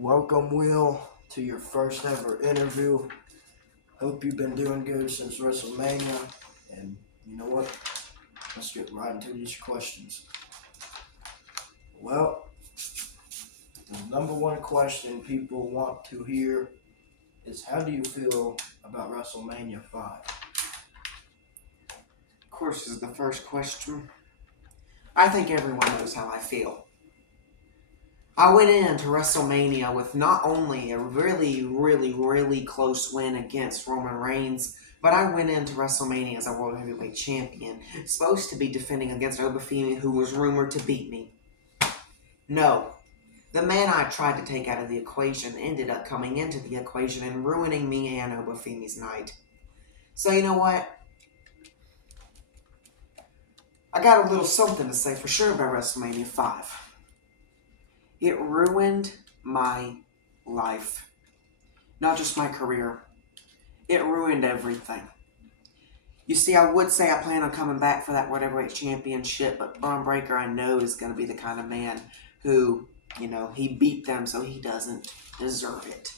Welcome, Will, to your first ever interview. Hope you've been doing good since WrestleMania. And you know what? Let's get right into these questions. Well, the number one question people want to hear is how do you feel about WrestleMania 5? Of course, is the first question. I think everyone knows how I feel. I went into WrestleMania with not only a really close win against Roman Reigns, but I went into WrestleMania as a World Heavyweight Champion, supposed to be defending against Obafemi, who was rumored to beat me. No. The man I tried to take out of the equation ended up coming into the equation and ruining me and Obafemi's night. So you know what? I got a little something to say for sure about WrestleMania 5. It ruined my life. Not just my career. It ruined everything. You see, I would say I plan on coming back for that World Heavyweight Championship, but Braun Breaker I know is going to be the kind of man who, he beat them so he doesn't deserve it.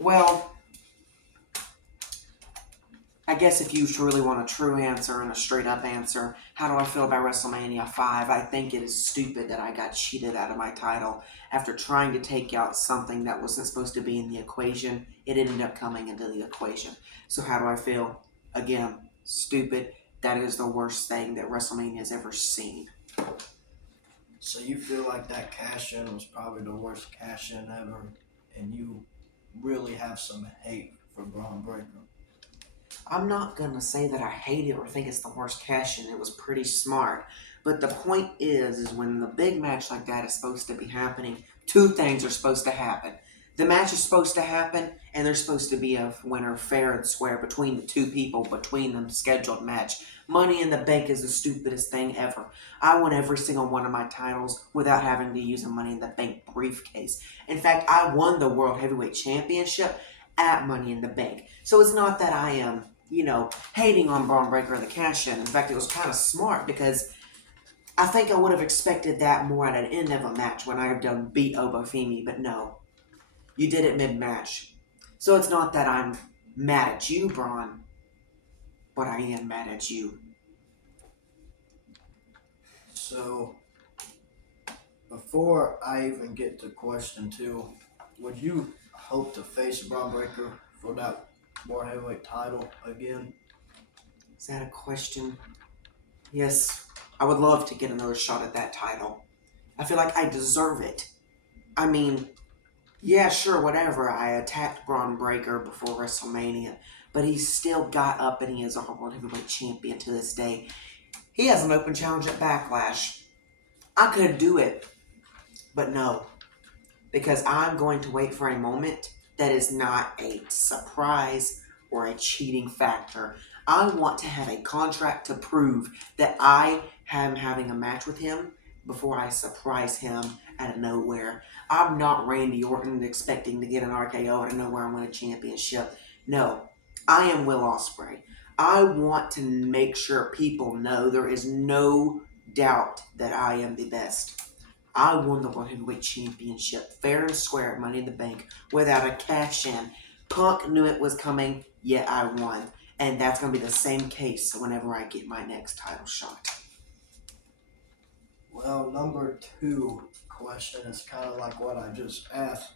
Well, I guess if you truly want a true answer and a straight up answer, how do I feel about WrestleMania 5? I think it is stupid that I got cheated out of my title after trying to take out something that wasn't supposed to be in the equation. It ended up coming into the equation. So how do I feel? Again, stupid. That is the worst thing that WrestleMania has ever seen. So you feel like that cash in was probably the worst cash in ever, and you really have some hate for Braun Breaker. I'm not going to say that I hate it or think it's the worst cash in. It was pretty smart. But the point is when the big match like that is supposed to be happening, two things are supposed to happen. The match is supposed to happen, and there's supposed to be a winner fair and square between the two people, between them scheduled match. Money in the Bank is the stupidest thing ever. I won every single one of my titles without having to use a Money in the Bank briefcase. In fact, I won the World Heavyweight Championship at Money in the Bank. So it's not that I am hating on Braun Breaker and the cash in. In fact, it was kind of smart because I think I would have expected that more at an end of a match when I had done beat Obafemi, but no. You did it mid-match. So it's not that I'm mad at you, Braun, but I am mad at you. So before I even get to question two, would you hope to face Braun Breaker for that World Heavyweight title again? Is that a question? Yes, I would love to get another shot at that title. I feel like I deserve it. I mean, yeah, sure, whatever. I attacked Braun Breaker before WrestleMania, but he still got up and he is a World Heavyweight Champion to this day. He has an open challenge at Backlash. I could do it, but no, because I'm going to wait for a moment that is not a surprise or a cheating factor. I want to have a contract to prove that I am having a match with him before I surprise him out of nowhere. I'm not Randy Orton expecting to get an RKO out of nowhere and win a championship. No, I am Will Ospreay. I want to make sure people know there is no doubt that I am the best. I won the World Heavyweight Championship fair and square at Money in the Bank without a cash in. Punk knew it was coming, yet I won. And that's going to be the same case whenever I get my next title shot. Well, number two question is kind of like what I just asked.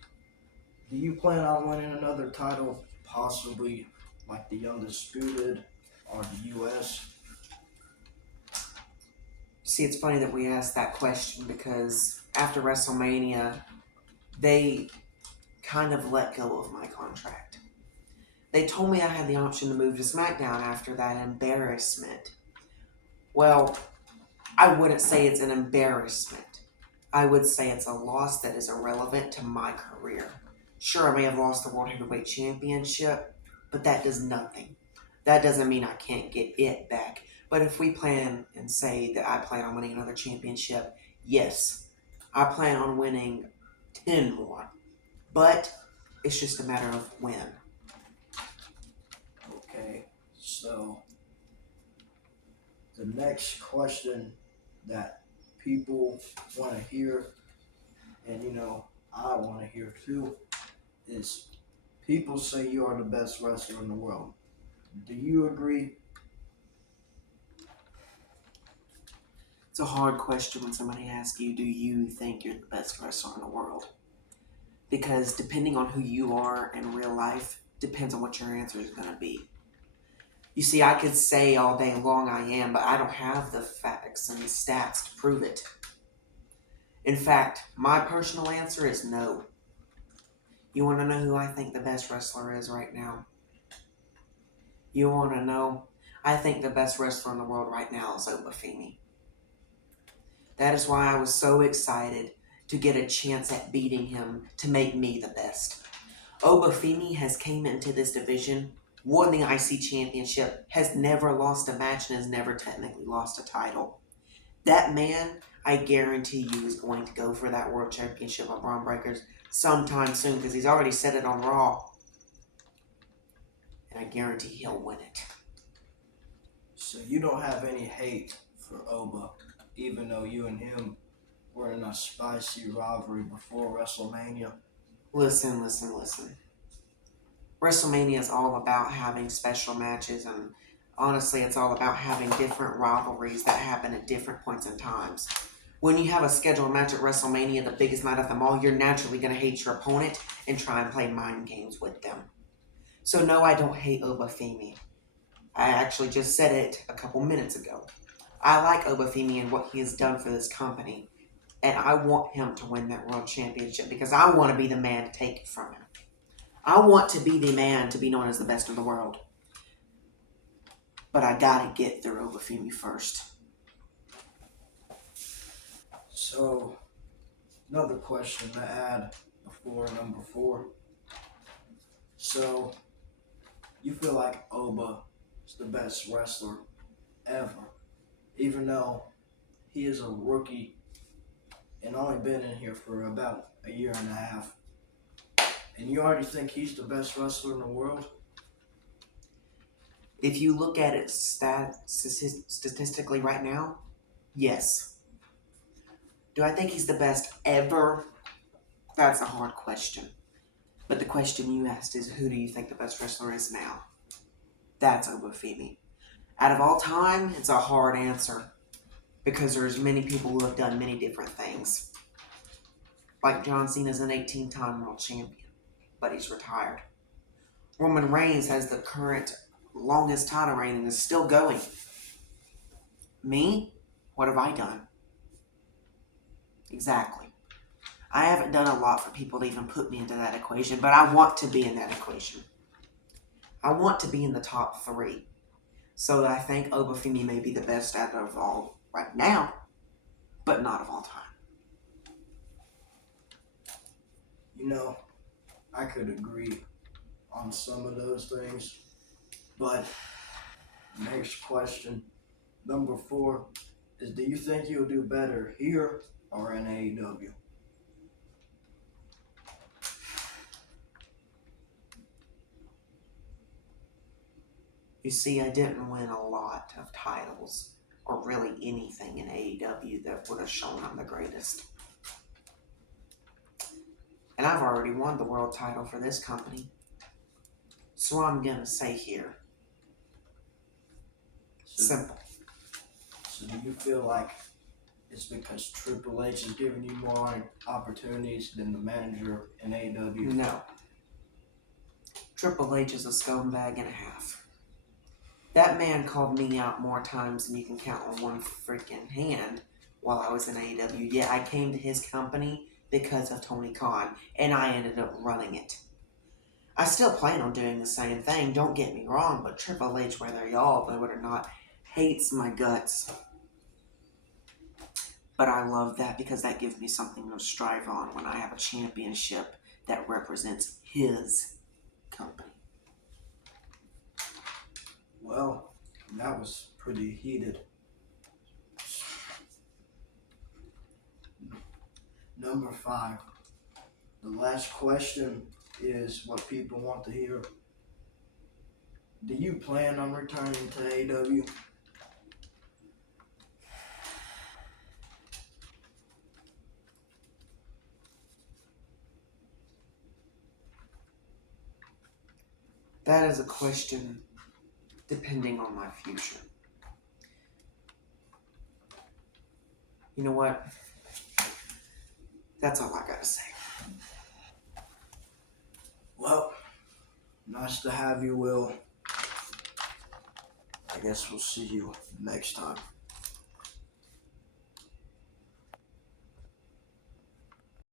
Do you plan on winning another title, possibly like the Undisputed or the US? See, it's funny that we asked that question because after WrestleMania, they kind of let go of my contract. They told me I had the option to move to SmackDown after that embarrassment. Well, I wouldn't say it's an embarrassment. I would say it's a loss that is irrelevant to my career. Sure, I may have lost the World Heavyweight Championship, but that does nothing. That doesn't mean I can't get it back. But if we plan and say that I plan on winning another championship, yes, I plan on winning 10 more. But it's just a matter of when. Okay, so the next question that people want to hear, and I want to hear too, is people say you are the best wrestler in the world. Do you agree? It's a hard question when somebody asks you, do you think you're the best wrestler in the world? Because depending on who you are in real life, depends on what your answer is going to be. You see, I could say all day long I am, but I don't have the facts and the stats to prove it. In fact, my personal answer is no. You want to know who I think the best wrestler is right now? You want to know? I think the best wrestler in the world right now is Obafemi. That is why I was so excited to get a chance at beating him to make me the best. Obafemi has came into this division, won the IC championship, has never lost a match, and has never technically lost a title. That man, I guarantee you, is going to go for that world championship of Braun Breakers sometime soon because he's already said it on Raw. And I guarantee he'll win it. So you don't have any hate for Oba, even though you and him were in a spicy rivalry before WrestleMania? Listen. WrestleMania is all about having special matches, and honestly, it's all about having different rivalries that happen at different points in times. When you have a scheduled match at WrestleMania, the biggest night of them all, you're naturally going to hate your opponent and try and play mind games with them. So no, I don't hate Obafemi. I actually just said it a couple minutes ago. I like Obafemi and what he has done for this company, and I want him to win that world championship because I want to be the man to take it from him. I want to be the man to be known as the best in the world. But I gotta get through Obafemi first. So, another question to add before number 4. So, you feel like Oba is the best wrestler ever, even though he is a rookie and only been in here for about a year and a half. And you already think he's the best wrestler in the world? If you look at it statistically right now, yes. Do I think he's the best ever? That's a hard question. But the question you asked is, who do you think the best wrestler is now? That's Obafemi. Out of all time, it's a hard answer because there's many people who have done many different things. Like John Cena's an 18-time world champion, but he's retired. Roman Reigns has the current longest title reign and is still going. Me? What have I done? Exactly. I haven't done a lot for people to even put me into that equation, but I want to be in that equation. I want to be in the top 3. So I think Obafemi may be the best out of all right now, but not of all time. You know, I could agree on some of those things, but next question, number 4, is do you think you'll do better here or in AEW? You see, I didn't win a lot of titles, or really anything in AEW that would have shown I'm the greatest. And I've already won the world title for this company. So I'm going to say here. Simple. So do you feel like it's because Triple H is giving you more opportunities than the manager in AEW? No. Triple H is a scumbag and a half. That man called me out more times than you can count on one freaking hand while I was in AEW. Yeah, I came to his company because of Tony Khan, and I ended up running it. I still plan on doing the same thing, don't get me wrong, but Triple H, whether y'all know it or not, hates my guts. But I love that because that gives me something to strive on when I have a championship that represents his company. Well, that was pretty heated. Number 5. The last question is what people want to hear. Do you plan on returning to AEW? That is a question depending on my future. You know what? That's all I gotta say. Well, nice to have you, Will. I guess we'll see you next time.